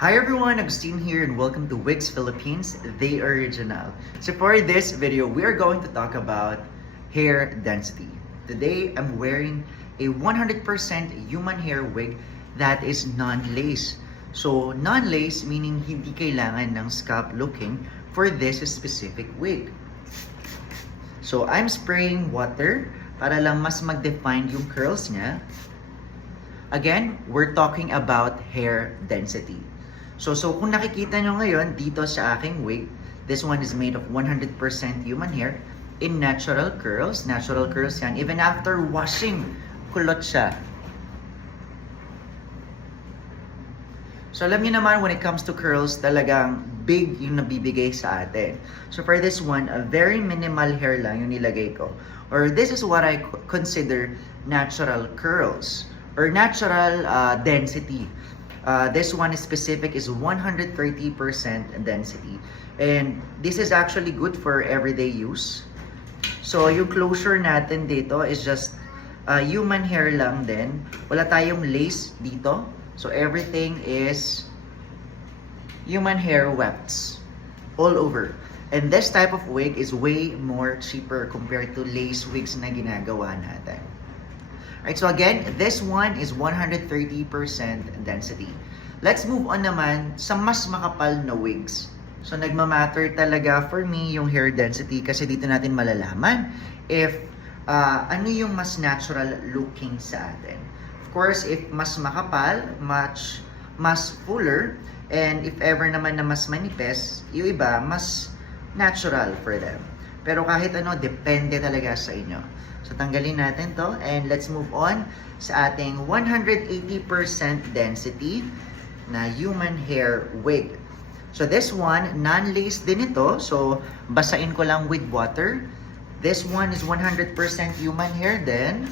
Hi everyone, Agustin here and welcome to Wix Philippines, the original. So for this video, we are going to talk about hair density. Today, I'm wearing a 100% human hair wig that is non-lace. So non-lace meaning hindi kailangan ng scalp looking for this specific wig. So I'm spraying water para lang mas mag-define yung curls niya. Again, we're talking about hair density. So kung nakikita nyo ngayon dito sa aking wig, this one is made of 100% human hair in natural curls. Natural curls yan. Even after washing, kulot siya. So alam niyo naman when it comes to curls, talagang big yung nabibigay sa atin. So for this one, a very minimal hair lang yung nilagay ko. Or this is what I consider natural curls or natural density. This one is specific is 130% density. And this is actually good for everyday use. So yung closure natin dito is just human hair lang din. Wala tayong lace dito. So everything is human hair wefts all over. And this type of wig is way more cheaper compared to lace wigs na ginagawa natin. Alright, so again, this one is 130% density. Let's move on naman sa mas makapal na wigs. So nagmamatter talaga for me yung hair density kasi dito natin malalaman if ano yung mas natural looking sa atin. Of course, if mas makapal, mas fuller, and if ever naman na mas manipis, yung iba, mas natural for them. Pero kahit ano, depende talaga sa inyo. So tanggalin natin to and let's move on sa ating 180% density na human hair wig. So this one, non-lace din ito. So basain ko lang with water. This one is 100% human hair din.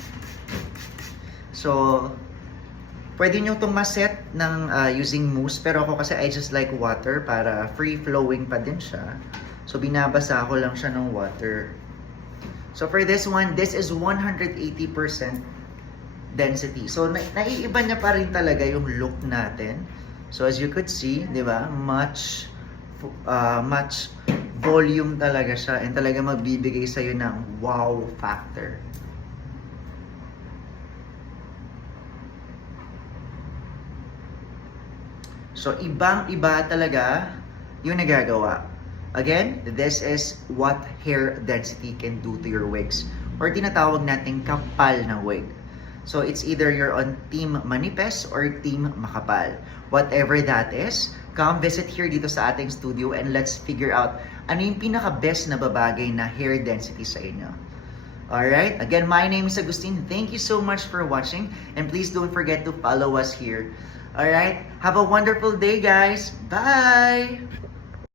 So pwede nyo itong maset ng using mousse. Pero ako kasi I just like water para free-flowing pa din siya. So binabasa ko lang siya ng water. So for this one, this is 180% density. So naiiba niya pa rin talaga yung look natin. So as you could see, di ba? Much volume talaga siya and talaga magbibigay sa'yo ng wow factor. So ibang-iba talaga yung nagagawa. Again, this is what hair density can do to your wigs or tinatawag nating kapal na wig. So it's either you're on team manipis or team makapal. Whatever that is, come visit here dito sa ating studio and let's figure out ano yung pinaka-best na babagay na hair density sa inyo. Alright, again, my name is Agustin. Thank you so much for watching and please don't forget to follow us here. Alright, have a wonderful day guys. Bye!